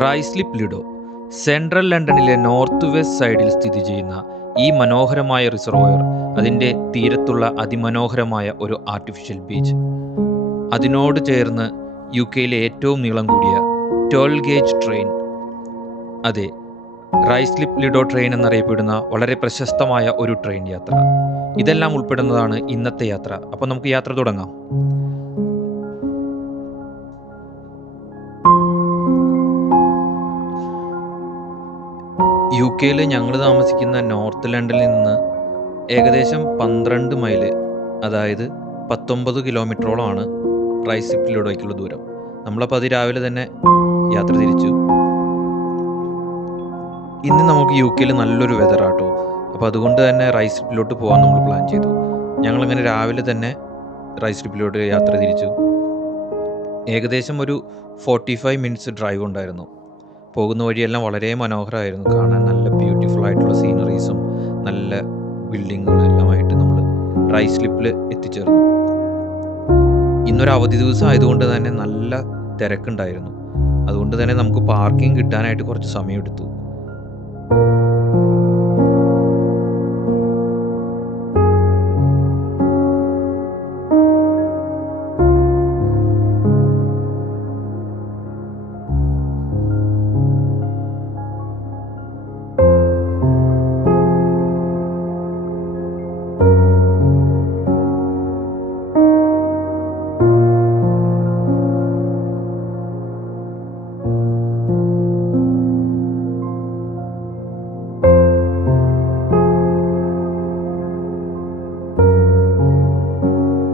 റൈസ്ലിപ്പ് Lido central ലണ്ടനിലെ north west സൈഡിൽ സ്ഥിതി ചെയ്യുന്ന ഈ മനോഹരമായ റിസർവോയർ അതിൻ്റെ തീരത്തുള്ള അതിമനോഹരമായ ഒരു ആർട്ടിഫിഷ്യൽ ബീച്ച്. അതിനോട് ചേർന്ന് UK-യിലെ ഏറ്റവും നീളം കൂടിയ 12 ഗേജ് ട്രെയിൻ, അതെ, റൈസ്ലിപ്പ് ലിഡോ ട്രെയിൻ എന്നറിയപ്പെടുന്ന വളരെ പ്രശസ്തമായ ഒരു ട്രെയിൻ യാത്ര. ഇതെല്ലാം ഉൾപ്പെടുന്നതാണ് ഇന്നത്തെ യാത്ര. അപ്പോൾ നമുക്ക് യാത്ര തുടങ്ങാം. UK-യിൽ ഞങ്ങൾ താമസിക്കുന്ന നോർത്ത് ലണ്ടനിൽ നിന്ന് ഏകദേശം 12 മൈൽ, അതായത് 19 കിലോമീറ്ററോളമാണ് റൈസ്ലിപ്പ് ലിഡോയ്ക്കുള്ള ദൂരം. നമ്മളപ്പോൾ അതിരാവിലെ തന്നെ യാത്ര തിരിച്ചു. ഇന്ന് നമുക്ക് UK-യിൽ നല്ലൊരു വെതറാട്ടോ. അപ്പോൾ അതുകൊണ്ട് തന്നെ റൈസ്ലിപ്പിലോട്ട് പോകാൻ നമ്മൾ പ്ലാൻ ചെയ്തു. ഞങ്ങളങ്ങനെ രാവിലെ തന്നെ റൈസ്ലിപ്പിലോട്ട് യാത്ര തിരിച്ചു. ഏകദേശം ഒരു 45 മിനിറ്റ്സ് ഡ്രൈവ് ഉണ്ടായിരുന്നു. പോകുന്ന വഴിയെല്ലാം വളരെ മനോഹരമായിരുന്നു. കാണാൻ നല്ല ബ്യൂട്ടിഫുൾ ആയിട്ടുള്ള സീനറീസും നല്ല ബിൽഡിങ്ങുകളും എല്ലാമായിട്ട് നമ്മൾ റൈസ്ലിപ്പിൽ എത്തിച്ചേർന്നു. ഇന്നൊരു അവധി ദിവസം ആയതുകൊണ്ട് തന്നെ നല്ല തിരക്കുണ്ടായിരുന്നു. അതുകൊണ്ട് തന്നെ നമുക്ക് പാർക്കിംഗ് കിട്ടാനായിട്ട് കുറച്ച് സമയമെടുത്തു.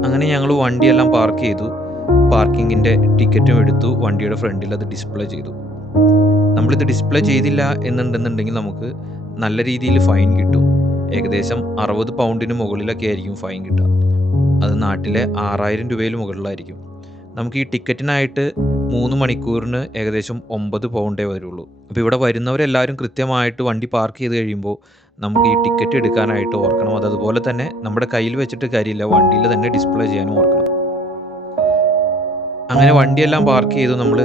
അങ്ങനെ ഞങ്ങൾ വണ്ടിയെല്ലാം പാർക്ക് ചെയ്തു. പാർക്കിങ്ങിൻ്റെ ടിക്കറ്റും എടുത്തു. വണ്ടിയുടെ ഫ്രണ്ടിൽ അത് ഡിസ്പ്ലേ ചെയ്തു. നമ്മളിത് ഡിസ്പ്ലേ ചെയ്തില്ല എന്നുണ്ടെന്നുണ്ടെങ്കിൽ നമുക്ക് നല്ല രീതിയിൽ ഫൈൻ കിട്ടും. ഏകദേശം 60 പൗണ്ടിന് മുകളിലൊക്കെ ആയിരിക്കും ഫൈൻ കിട്ടുക. അത് നാട്ടിലെ 6000 രൂപയിൽ മുകളിലായിരിക്കും. നമുക്ക് ഈ ടിക്കറ്റിനായിട്ട് 3 മണിക്കൂറിന് ഏകദേശം 9 പൗണ്ടേ വരുള്ളൂ. അപ്പോൾ ഇവിടെ വരുന്നവരെല്ലാവരും കൃത്യമായിട്ട് വണ്ടി പാർക്ക് ചെയ്ത് കഴിയുമ്പോൾ നമുക്ക് ഈ ടിക്കറ്റ് എടുക്കാനായിട്ട് ഓർക്കണം. അതുപോലെ തന്നെ നമ്മുടെ കയ്യിൽ വെച്ചിട്ട് കാര്യമില്ല, വണ്ടിയിൽ തന്നെ ഡിസ്പ്ലേ ചെയ്യാനും ഓർക്കണം. അങ്ങനെ വണ്ടിയെല്ലാം പാർക്ക് ചെയ്തു. നമ്മൾ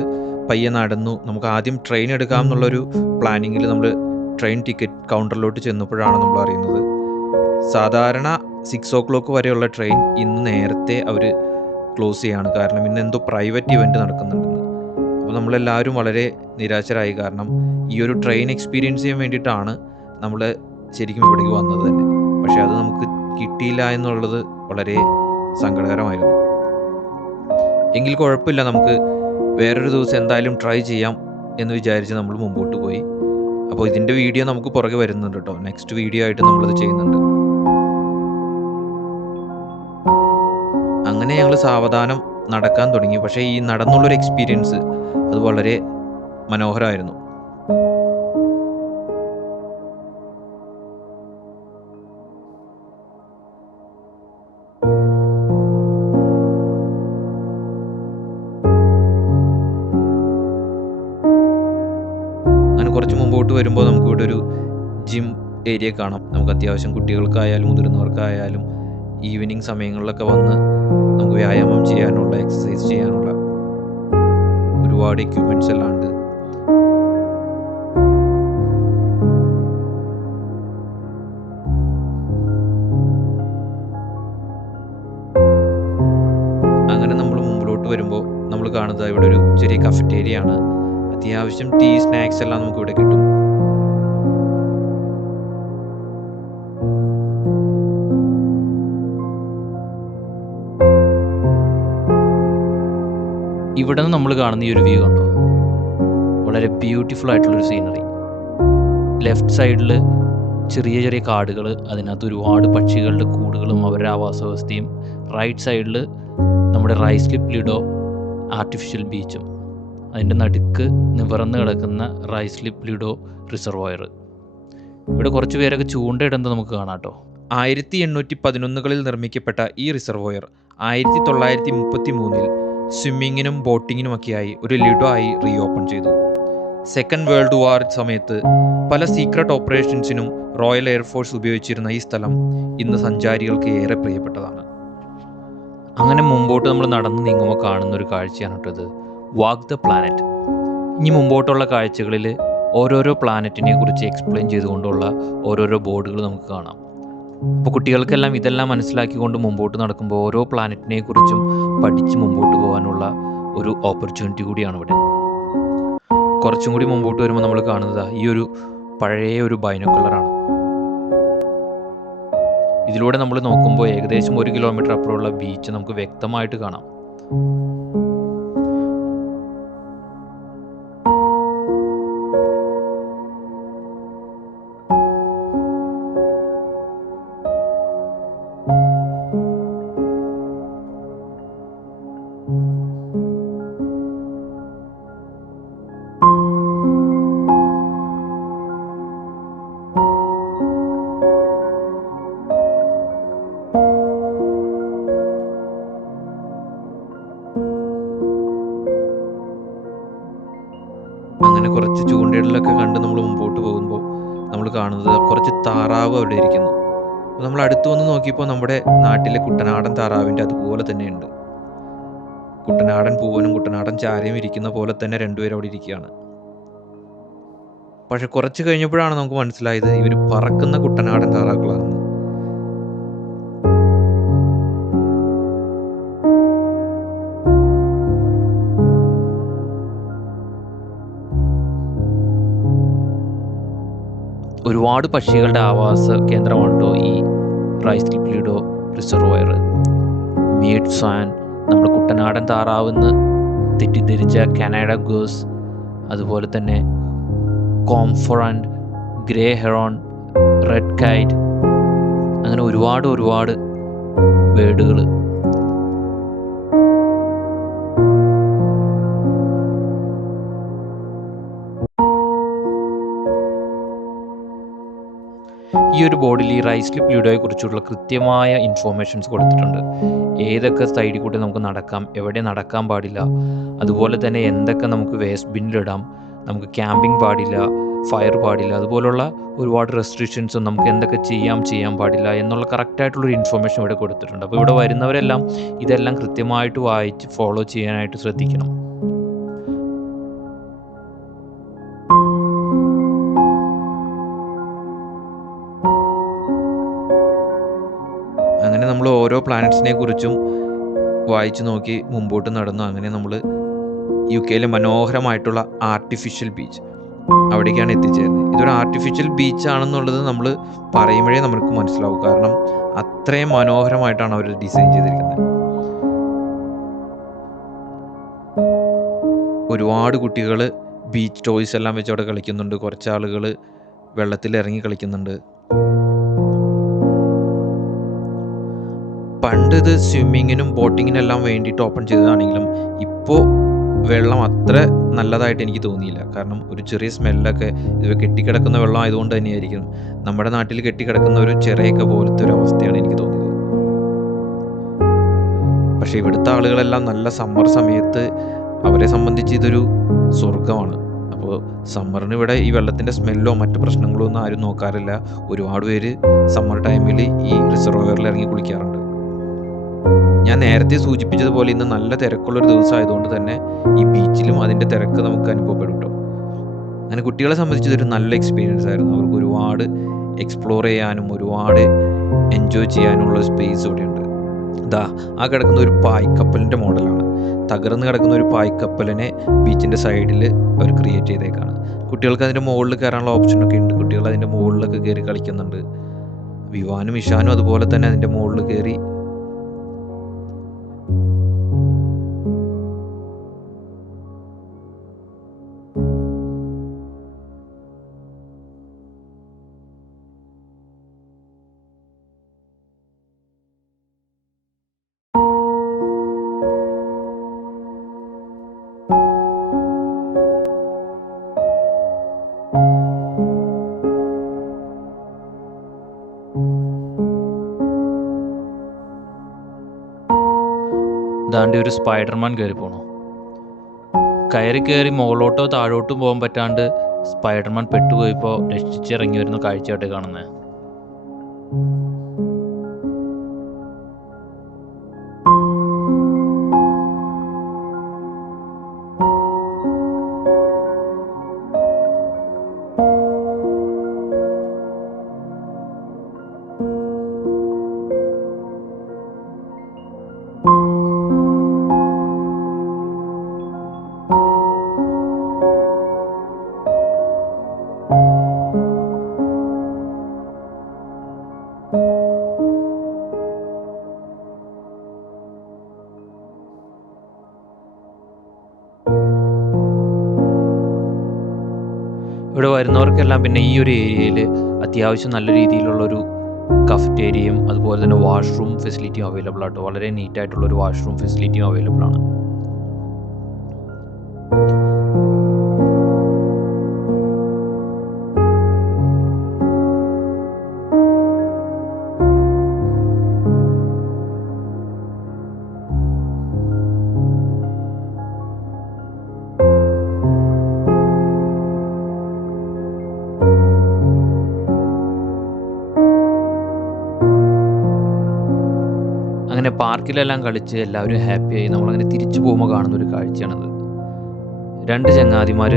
പയ്യെ നടന്നു. നമുക്ക് ആദ്യം ട്രെയിൻ എടുക്കാം എന്നുള്ളൊരു പ്ലാനിങ്ങിൽ നമ്മൾ ട്രെയിൻ ടിക്കറ്റ് കൗണ്ടറിലോട്ട് ചെന്നപ്പോഴാണ് നമ്മൾ അറിയുന്നത് സാധാരണ 6 o'clock വരെയുള്ള ട്രെയിൻ ഇന്ന് നേരത്തെ അവർ ക്ലോസ് ചെയ്യാണ്. കാരണം ഇന്ന് എന്തോ പ്രൈവറ്റ് ഇവൻറ്റ് നടക്കുന്നുണ്ടെന്ന്. അപ്പോൾ നമ്മളെല്ലാവരും വളരെ നിരാശരായി. കാരണം ഈ ഒരു ട്രെയിൻ എക്സ്പീരിയൻസ് ചെയ്യാൻ വേണ്ടിയിട്ടാണ് നമ്മൾ ശരിക്കും ഇവിടേക്ക് വന്നത് തന്നെ. പക്ഷേ അത് നമുക്ക് കിട്ടിയില്ല എന്നുള്ളത് വളരെ സങ്കടകരമായിരുന്നു. എങ്കിൽ കുഴപ്പമില്ല, നമുക്ക് വേറൊരു ദിവസം എന്തായാലും ട്രൈ ചെയ്യാം എന്ന് വിചാരിച്ച് നമ്മൾ മുമ്പോട്ട് പോയി. അപ്പോൾ ഇതിൻ്റെ വീഡിയോ നമുക്ക് പുറകെ വരുന്നുണ്ട് കേട്ടോ. നെക്സ്റ്റ് വീഡിയോ ആയിട്ട് നമ്മളത് ചെയ്യുന്നുണ്ട്. അങ്ങനെ ഞങ്ങൾ സാവധാനം നടക്കാൻ തുടങ്ങി. പക്ഷേ ഈ നടന്നുള്ളൊരു എക്സ്പീരിയൻസ് അത് വളരെ മനോഹരമായിരുന്നു. കുറച്ച് മുമ്പോട്ട് വരുമ്പോൾ നമുക്ക് ഇവിടെ ഒരു ജിം ഏരിയ കാണാം. നമുക്ക് അത്യാവശ്യം കുട്ടികൾക്കായാലും മുതിർന്നവർക്കായാലും ഈവനിങ് സമയങ്ങളിലൊക്കെ വന്ന് നമുക്ക് വ്യായാമം ചെയ്യാനുള്ള, എക്സസൈസ് ചെയ്യാനുള്ള ഒരുപാട് എക്യുപ്മെൻറ്റ്സ് എല്ലാം ഉണ്ട്. അങ്ങനെ നമ്മൾ മുമ്പിലോട്ട് വരുമ്പോൾ നമ്മൾ കാണുന്നത് ഇവിടെ ഒരു ചെറിയ കഫറ്റേരിയ ആണ്. അത്യാവശ്യം ടീ, സ്നാക്സ് എല്ലാം നമുക്ക് ഇവിടെ കിട്ടും. ഇവിടെ നിന്ന് നമ്മൾ കാണുന്ന ഈ ഒരു വ്യൂ കണ്ടോ, വളരെ ബ്യൂട്ടിഫുൾ ആയിട്ടുള്ളൊരു സീനറി. ലെഫ്റ്റ് സൈഡിൽ ചെറിയ ചെറിയ കാടുകൾ, അതിനകത്ത് ഒരുപാട് പക്ഷികളുടെ കൂടുകളും അവരുടെ ആവാസ വ്യവസ്ഥയും. റൈറ്റ് സൈഡിൽ നമ്മുടെ റൈസ്ലിപ്പ് ലിഡോ ആർട്ടിഫിഷ്യൽ ബീച്ചും. അതിൻ്റെ നടുക്ക് നിവർന്ന് കിടക്കുന്ന റൈസ്ലിപ്പ് ലിഡോ റിസർവോയർ. ഇവിടെ കുറച്ച് പേരൊക്കെ ചൂണ്ടയിടുന്നത് നമുക്ക് കാണാം കേട്ടോ. 1811കളിൽ നിർമ്മിക്കപ്പെട്ട ഈ റിസർവോയർ 1933 സ്വിമ്മിങ്ങിനും ബോട്ടിങ്ങിനുമൊക്കെയായി ഒരു ലിഡോ ആയി റീഓപ്പൺ ചെയ്തു. സെക്കൻഡ് വേൾഡ് വാർ സമയത്ത് പല സീക്രട്ട് ഓപ്പറേഷൻസിനും റോയൽ എയർഫോഴ്സ് ഉപയോഗിച്ചിരുന്ന ഈ സ്ഥലം ഇന്ന് സഞ്ചാരികൾക്ക് ഏറെ പ്രിയപ്പെട്ടതാണ്. അങ്ങനെ മുമ്പോട്ട് നമ്മൾ നടന്ന് നീങ്ങുമ്പോൾ കാണുന്ന ഒരു കാഴ്ചയാണ് കേട്ടത് വാക്ക് ദ പ്ലാനറ്റ്. ഇനി മുമ്പോട്ടുള്ള കാഴ്ചകളിൽ ഓരോരോ പ്ലാനറ്റിനെ കുറിച്ച് എക്സ്പ്ലെയിൻ ചെയ്തുകൊണ്ടുള്ള ഓരോരോ ബോർഡുകൾ നമുക്ക് കാണാം. അപ്പോൾ കുട്ടികൾക്കെല്ലാം ഇതെല്ലാം മനസ്സിലാക്കിക്കൊണ്ട് മുമ്പോട്ട് നടക്കുമ്പോൾ ഓരോ പ്ലാനറ്റിനെ കുറിച്ചും പഠിച്ച് മുമ്പോട്ട് പോകാനുള്ള ഒരു ഓപ്പർച്യൂണിറ്റി കൂടിയാണ് ഇവിടെ. കുറച്ചും കൂടി മുമ്പോട്ട് വരുമ്പോൾ നമ്മൾ കാണുന്നത് ഈ ഒരു പഴയ ഒരു ബൈനോക്കുലറാണ്. ഇതിലൂടെ നമ്മൾ നോക്കുമ്പോൾ ഏകദേശം 1 കിലോമീറ്റർ അപ്പുറമുള്ള ബീച്ച് നമുക്ക് വ്യക്തമായിട്ട് കാണാം. അങ്ങനെ കുറച്ച് ചൂണ്ടയിടലൊക്കെ കണ്ട് നമ്മൾ മുമ്പോട്ട് പോകുമ്പോൾ നമ്മൾ കാണുന്നത് കുറച്ച് താറാവ് അവിടെ ഇരിക്കുന്നു. അപ്പോൾ നമ്മൾ അടുത്ത് വന്ന് നോക്കിയപ്പോൾ നമ്മുടെ നാട്ടിലെ കുട്ടനാടൻ താറാവിൻ്റെ അതുപോലെ തന്നെയുണ്ട്. കുട്ടനാടൻ പൂവനും കുട്ടനാടൻ ചാരയും ഇരിക്കുന്ന പോലെ തന്നെ രണ്ടുപേരും അവിടെ ഇരിക്കുകയാണ്. പക്ഷെ കുറച്ച് കഴിഞ്ഞപ്പോഴാണ് നമുക്ക് മനസ്സിലായത് ഇവർ പറക്കുന്ന കുട്ടനാടൻ താറാക്കളാണെന്ന്. ഒരുപാട് പക്ഷികളുടെ ആവാസ കേന്ദ്രമാണ് കേട്ടോ ഈ റൈസ് പ്ലീഡോ റിസർവോയർ. മീഡ് സാൻ, നമ്മുടെ കുട്ടനാടൻ താറാവെന്ന് തെറ്റിദ്ധരിച്ച കാനഡ ഗോസ്, അതുപോലെ തന്നെ കോംഫറൻറ്റ്, ഗ്രേ ഹെറോൺ, റെഡ് കൈറ്റ്, അങ്ങനെ ഒരുപാട് ബേഡുകൾ. ഈ ഒരു ബോർഡിൽ ഈ റൈസ് പ്ലീഡോയെ കുറിച്ചുള്ള കൃത്യമായ ഇൻഫോർമേഷൻസ് കൊടുത്തിട്ടുണ്ട്. ഏതൊക്കെ സൈഡിൽ കൂടി നമുക്ക് നടക്കാം, എവിടെ നടക്കാൻ പാടില്ല, അതുപോലെ തന്നെ എന്തൊക്കെ നമുക്ക് വേസ്റ്റ് ബിന്നിലിടാം, നമുക്ക് ക്യാമ്പിംഗ് പാടില്ല, ഫയർ പാടില്ല, അതുപോലുള്ള ഒരുപാട് റെസ്ട്രിക്ഷൻസും നമുക്ക് എന്തൊക്കെ ചെയ്യാൻ പാടില്ല എന്നുള്ള കറക്റ്റായിട്ടുള്ളൊരു ഇൻഫോർമേഷൻ ഇവിടെ കൊടുത്തിട്ടുണ്ട്. അപ്പോൾ ഇവിടെ വരുന്നവരെല്ലാം ഇതെല്ലാം കൃത്യമായിട്ട് വായിച്ച് ഫോളോ ചെയ്യാനായിട്ട് ശ്രദ്ധിക്കണം. അങ്ങനെ നമ്മൾ ഓരോ പ്ലാനറ്റ്സിനെ കുറിച്ചും വായിച്ചു നോക്കി മുമ്പോട്ട് നടന്നു. അങ്ങനെ നമ്മൾ UK മനോഹരമായിട്ടുള്ള ആർട്ടിഫിഷ്യൽ ബീച്ച് അവിടേക്കാണ് എത്തിച്ചേരുന്നത്. ഇതൊരു ആർട്ടിഫിഷ്യൽ ബീച്ച് ആണെന്നുള്ളത് നമ്മൾ പറയുമ്പോഴേ നമുക്ക് മനസ്സിലാവും. കാരണം അത്രയും മനോഹരമായിട്ടാണ് അവർ ഡിസൈൻ ചെയ്തിരിക്കുന്നത്. ഒരുപാട് കുട്ടികൾ ബീച്ച് ടോയ്സ് എല്ലാം വെച്ച് അവിടെ കളിക്കുന്നുണ്ട്. കുറച്ച് ആളുകൾ വെള്ളത്തിൽ ഇറങ്ങി കളിക്കുന്നുണ്ട്. പണ്ട് ഇത് സ്വിമ്മിങ്ങിനും ബോട്ടിങ്ങിനും എല്ലാം വേണ്ടിയിട്ട് ഓപ്പൺ ചെയ്തതാണെങ്കിലും ഇപ്പോൾ വെള്ളം അത്ര നല്ലതായിട്ട് എനിക്ക് തോന്നിയില്ല. കാരണം ഒരു ചെറിയ സ്മെല്ലൊക്കെ, ഇത് കെട്ടിക്കിടക്കുന്ന വെള്ളം ആയതുകൊണ്ട് തന്നെയായിരിക്കും നമ്മുടെ നാട്ടിൽ കെട്ടിക്കിടക്കുന്ന ഒരു ചിറയൊക്കെ പോലത്തെ ഒരു അവസ്ഥയാണ് എനിക്ക് തോന്നിയത്. പക്ഷേ ഇവിടുത്തെ ആളുകളെല്ലാം നല്ല സമ്മർ സമയത്ത് അവരെ സംബന്ധിച്ച് ഇതൊരു സ്വർഗമാണ്. അപ്പോൾ സമ്മറിന് ഇവിടെ ഈ വെള്ളത്തിൻ്റെ സ്മെല്ലോ മറ്റു പ്രശ്നങ്ങളോ ഒന്നും ആരും നോക്കാറില്ല. ഒരുപാട് പേര് സമ്മർ ടൈമിൽ ഈ റിസർവോയറിൽ ഇറങ്ങി കുളിക്കാറുണ്ട്. ഞാൻ നേരത്തെ സൂചിപ്പിച്ചതുപോലെ ഇന്ന് നല്ല തിരക്കുള്ളൊരു ദിവസമായതുകൊണ്ട് തന്നെ ഈ ബീച്ചിലും അതിൻ്റെ തിരക്ക് നമുക്ക് അനുഭവപ്പെടും കേട്ടോ. അങ്ങനെ കുട്ടികളെ സംബന്ധിച്ച് ഇതൊരു നല്ല എക്സ്പീരിയൻസ് ആയിരുന്നു. അവർക്ക് ഒരുപാട് എക്സ്പ്ലോർ ചെയ്യാനും ഒരുപാട് എൻജോയ് ചെയ്യാനുള്ള സ്പേസ് ഇവിടെയുണ്ട്. ആ കിടക്കുന്ന ഒരു പായ്ക്കപ്പലിൻ്റെ മോഡലാണ്. തകർന്ന് കിടക്കുന്ന ഒരു പായ്ക്കപ്പലിനെ ബീച്ചിൻ്റെ സൈഡിൽ അവർ ക്രിയേറ്റ് ചെയ്തേക്കാണ്. കുട്ടികൾക്ക് അതിൻ്റെ മുകളിൽ കയറാനുള്ള ഓപ്ഷനൊക്കെ ഉണ്ട്. കുട്ടികൾ അതിൻ്റെ മുകളിലൊക്കെ കയറി കളിക്കുന്നുണ്ട്. വിവാനും ഇഷാനും അതുപോലെ തന്നെ അതിൻ്റെ മുകളിൽ കയറി ദാണ്ടി ഒരു സ്പൈഡർമാൻ കയറി പോണു. കയറി മുകളിലോട്ടോ താഴോട്ടും പോകാൻ പറ്റാണ്ട് സ്പൈഡർമാൻ പെട്ടുപോയപ്പോൾ രക്ഷിച്ചിറങ്ങി വരുന്ന കാഴ്ചയായിട്ട് കാണുന്നത്. ഇവിടെ വരുന്നവർക്കെല്ലാം പിന്നെ ഈ ഒരു ഏരിയയിൽ അത്യാവശ്യം നല്ല രീതിയിലുള്ളൊരു കഫറ്റേരിയയും അതുപോലെ തന്നെ വാഷ്റൂം ഫെസിലിറ്റിയും അവൈലബിൾ ആട്ടോ. വളരെ നീറ്റായിട്ടുള്ളൊരു വാഷ്റൂം ഫെസിലിറ്റിയും അവൈലബിൾ ആണ്. അങ്ങനെ പാർക്കിലെല്ലാം കളിച്ച് എല്ലാവരും ഹാപ്പിയായി നമ്മളങ്ങനെ തിരിച്ചു പോകുമ്പോൾ കാണുന്നൊരു കാഴ്ചയാണത്. 2 ചങ്ങാതിമാർ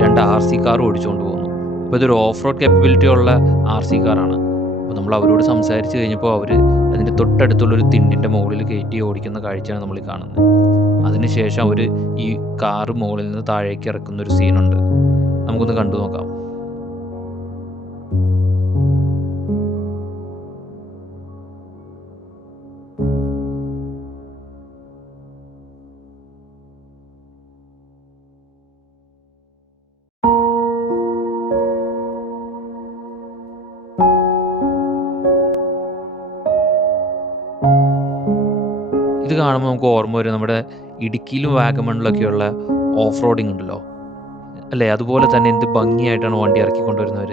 2 RC കാർ ഓടിച്ചുകൊണ്ട് പോകുന്നു. അപ്പോൾ ഇതൊരു ഓഫ് റോഡ് കേപ്പബിലിറ്റി ഉള്ള RC കാറാണ്. അപ്പോൾ നമ്മൾ അവരോട് സംസാരിച്ച് കഴിഞ്ഞപ്പോൾ അവർ അതിൻ്റെ തൊട്ടടുത്തുള്ളൊരു തിണ്ടിൻ്റെ മുകളിൽ കയറ്റി ഓടിക്കുന്ന കാഴ്ചയാണ് നമ്മൾ കാണുന്നത്. അതിനുശേഷം അവർ ഈ കാറ് മുകളിൽ നിന്ന് താഴേക്ക് ഇറക്കുന്നൊരു സീനുണ്ട്. നമുക്കൊന്ന് കണ്ടു നോക്കാം. ഇത് കാണുമ്പോൾ നമുക്ക് ഓർമ്മ വരും നമ്മുടെ ഇടുക്കിയിലും വാഗമണിലൊക്കെയുള്ള ഓഫ് റോഡിങ് ഉണ്ടല്ലോ അല്ലേ? അതുപോലെ തന്നെ എന്ത് ഭംഗിയായിട്ടാണ് വണ്ടി ഇറക്കിക്കൊണ്ടുവരുന്നവർ.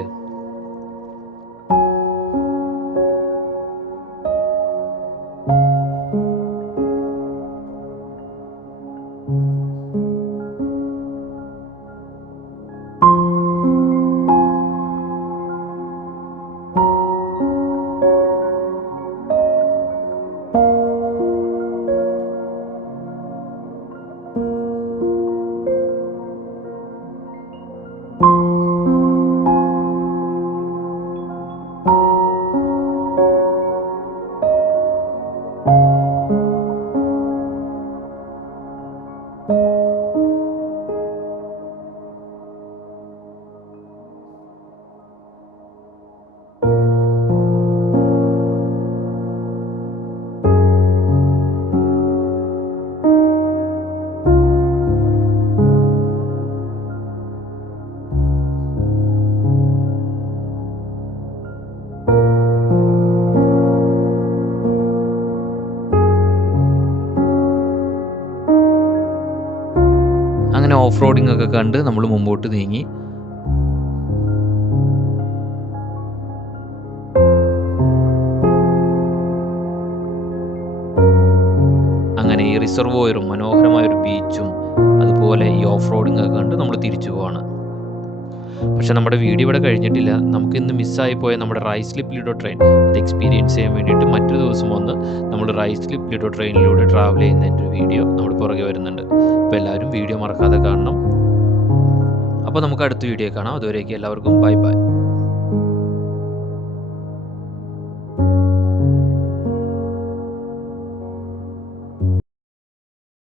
അങ്ങനെ ഓഫ് റോഡിംഗ് ഒക്കെ കണ്ട് നമ്മൾ മുമ്പോട്ട് നീങ്ങി. അങ്ങനെ ഈ റിസർവോയറും മനോഹരമായൊരു ബീച്ചും അതുപോലെ ഈ ഓഫ് റോഡിംഗ് ഒക്കെ കണ്ട് നമ്മൾ തിരിച്ചു പോവാണ്. പക്ഷെ നമ്മുടെ വീഡിയോ ഇവിടെ കഴിഞ്ഞിട്ടില്ല. നമുക്ക് ഇന്ന് മിസ്സായി പോയ നമ്മുടെ റൈസ് സ്ലിപ്പ് ലിഡോ ട്രെയിൻ അത് എക്സ്പീരിയൻസ് ചെയ്യാൻ വേണ്ടിയിട്ട് മറ്റൊരു ദിവസം വന്ന് നമ്മൾ റൈസ് സ്ലിപ്പ് ലിഡോ ട്രെയിനിലൂടെ ട്രാവൽ ചെയ്യുന്നതിൻ്റെ ഒരു വീഡിയോ നമ്മൾ പുറകെ വരുന്നുണ്ട്. അപ്പോൾ എല്ലാവരും വീഡിയോ മറക്കാതെ കാണണം. അപ്പോൾ നമുക്ക് അടുത്ത വീഡിയോ കാണാം. അതുവരേക്കും എല്ലാവർക്കും ബൈ ബൈ.